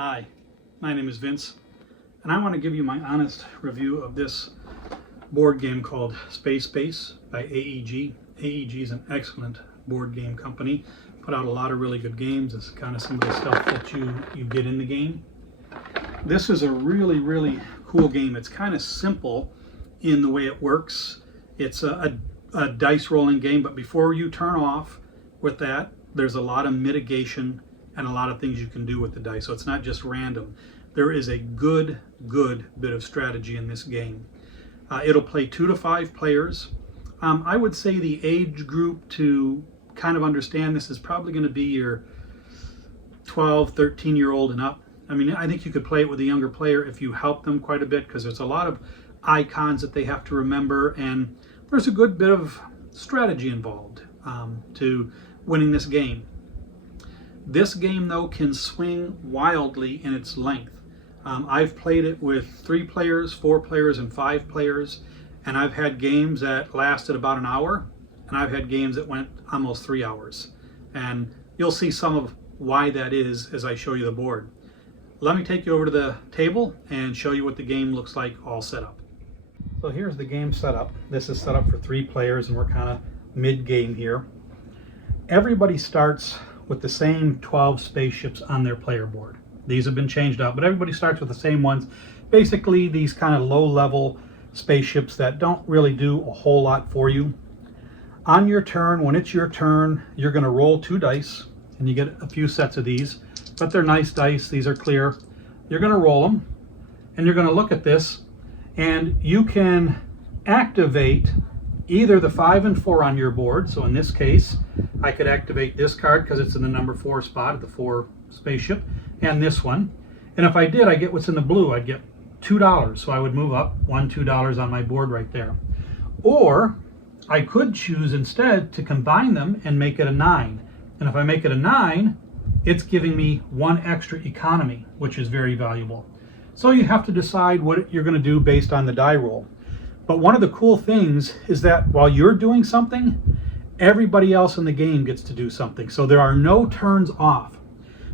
Hi, my name is Vince, and I want to give you my honest review of this board game called Space Base by AEG. AEG is an excellent board game company, put out a lot of really good games. It's kind of some of the stuff that you get in the game. This is a really cool game. It's kind of simple in the way it works. It's a dice rolling game, but before you turn off with that, there's a lot of mitigation and a lot of things you can do with the dice. So it's not just random. There is a good bit of strategy in this game. It'll play 2 to 5 players. I would say the age group to kind of understand this is probably going to be your 12, 13-year-old and up. I mean, I think you could play it with a younger player if you help them quite a bit, because there's a lot of icons that they have to remember, and there's a good bit of strategy involved to winning this game. This game, though, can swing wildly in its length. I've played it with 3 players, 4 players, and 5 players, and I've had games that lasted about an hour, and I've had games that went almost 3 hours. And you'll see some of why that is as I show you the board. Let me take you over to the table and show you what the game looks like all set up. So here's the game set up. This is set up for 3 players, and we're kind of mid-game here. Everybody starts with the same 12 spaceships on their player board. These have been changed out, but everybody starts with the same ones. Basically, these kind of low-level spaceships that don't really do a whole lot for you. On your turn, when it's your turn, you're going to roll 2 dice, and you get a few sets of these, but they're nice dice. These are clear. You're going to roll them, and you're going to look at this, and you can activate either the 5 and 4 on your board. So in this case, I could activate this card because it's in the number 4 spot at the 4 spaceship, and this one. And if I did, I get what's in the blue. I'd get $2. So I would move up $2 on my board right there. Or I could choose instead to combine them and make it a 9. And if I make it a 9, it's giving me 1 extra economy, which is very valuable. So you have to decide what you're going to do based on the die roll. But one of the cool things is that while you're doing something, everybody else in the game gets to do something. So there are no turns off.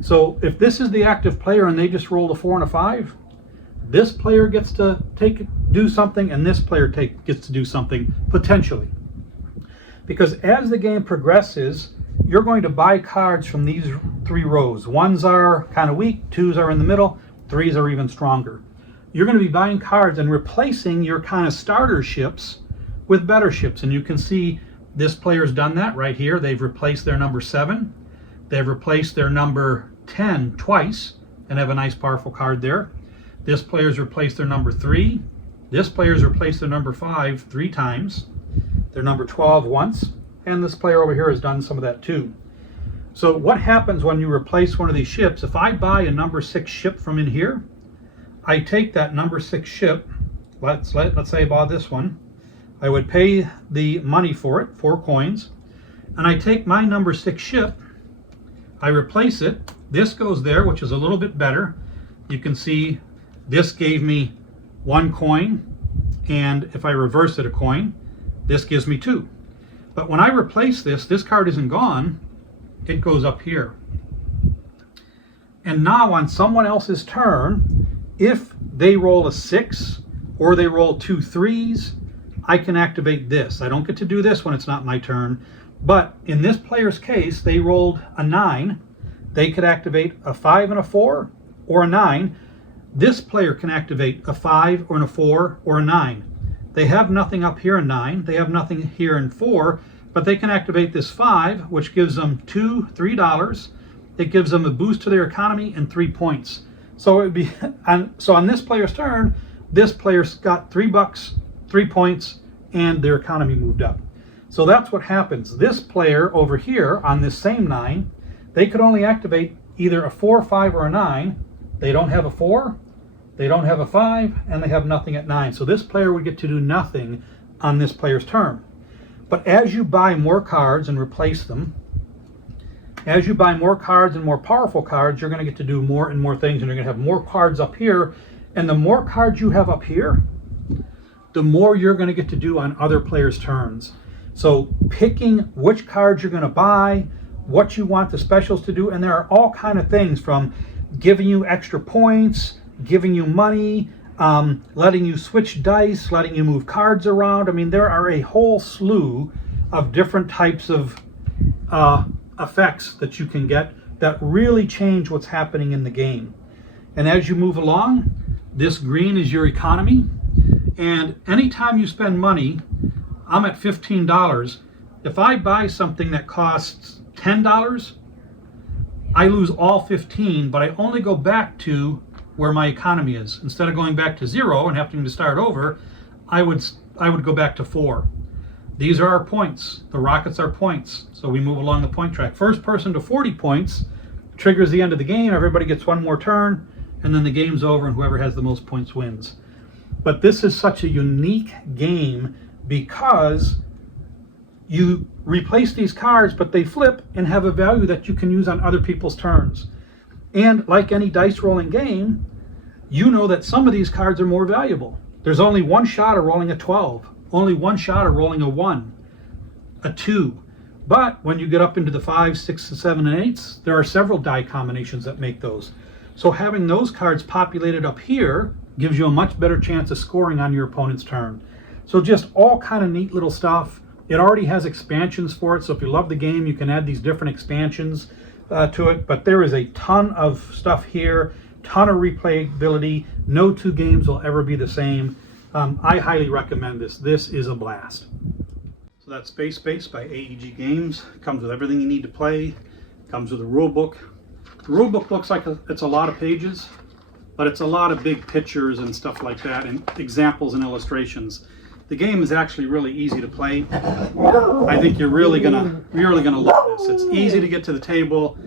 So if this is the active player and they just rolled a 4 and a 5, this player gets to do something, and this player gets to do something potentially. Because as the game progresses, you're going to buy cards from these 3 rows. 1s are kind of weak, 2s are in the middle, 3s are even stronger. You're going to be buying cards and replacing your kind of starter ships with better ships. And you can see this player's done that right here. They've replaced their number 7. They've replaced their number 10 twice and have a nice powerful card there. This player's replaced their number 3. This player's replaced their number 5 3 times. Their number 12 once. And this player over here has done some of that too. So what happens when you replace one of these ships? If I buy a number 6 ship from in here, I take that number 6 ship, let's say I bought this one, I would pay the money for it, 4 coins, and I take my number 6 ship, I replace it, this goes there, which is a little bit better. You can see this gave me 1 coin, and if I reverse it a coin, this gives me 2. But when I replace this card isn't gone, it goes up here. And now on someone else's turn, if they roll a 6 or they roll 2 3s, I can activate this. I don't get to do this when it's not my turn, but in this player's case, they rolled a 9. They could activate a 5 and a 4 or a 9. This player can activate a 5 or a 4 or a 9. They have nothing up here in 9. They have nothing here in 4, but they can activate this 5, which gives them $3. It gives them a boost to their economy and 3 points. So it would be on this player's turn, this player's got $3, 3 points, and their economy moved up. So that's what happens. This player over here on this same 9, they could only activate either a 4, 5, or a 9. They don't have a 4, they don't have a 5, and they have nothing at 9. So this player would get to do nothing on this player's turn. But as you buy more cards and replace them, as you buy more cards and more powerful cards, you're going to get to do more and more things, and you're going to have more cards up here. And the more cards you have up here, the more you're going to get to do on other players' turns. So picking which cards you're going to buy, what you want the specials to do, and there are all kind of things from giving you extra points, giving you money, letting you switch dice, letting you move cards around. I mean, there are a whole slew of different types of effects that you can get that really change what's happening in the game. And as you move along, this green is your economy. And anytime you spend money, I'm at $15. If I buy something that costs $10, I lose all 15, but I only go back to where my economy is. Instead of going back to 0 and having to start over, I would go back to 4. These are our points. The rockets are points. So we move along the point track. First person to 40 points triggers the end of the game. Everybody gets one more turn, and then the game's over, and whoever has the most points wins. But this is such a unique game because you replace these cards, but they flip and have a value that you can use on other people's turns. And like any dice rolling game, you know that some of these cards are more valuable. There's only one shot of rolling a 12, only one shot of rolling a 1, a 2. But when you get up into the 5s, 6s, 7, and 8s, there are several die combinations that make those. So having those cards populated up here gives you a much better chance of scoring on your opponent's turn. So just all kind of neat little stuff. It already has expansions for it, so if you love the game, you can add these different expansions to it. But there is a ton of stuff here, ton of replayability. No two games will ever be the same. I highly recommend this. This is a blast. So that's Space Base by AEG Games. Comes with everything you need to play. Comes with a rule book. The rule book looks like it's a lot of pages, but it's a lot of big pictures and stuff like that, and examples and illustrations. The game is actually really easy to play. I think you're really gonna love this. It's easy to get to the table.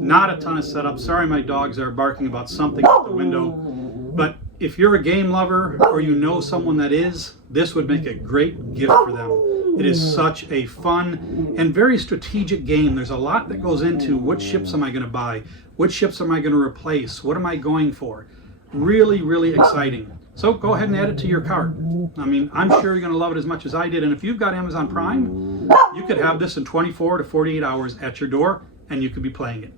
Not a ton of setup. Sorry, my dogs are barking about something out the window. But if you're a game lover or you know someone that is, this would make a great gift for them. It is such a fun and very strategic game. There's a lot that goes into which ships am I going to buy, which ships am I going to replace, what am I going for. Really, really exciting. So go ahead and add it to your cart. I mean, I'm sure you're going to love it as much as I did. And if you've got Amazon Prime, you could have this in 24 to 48 hours at your door, and you could be playing it.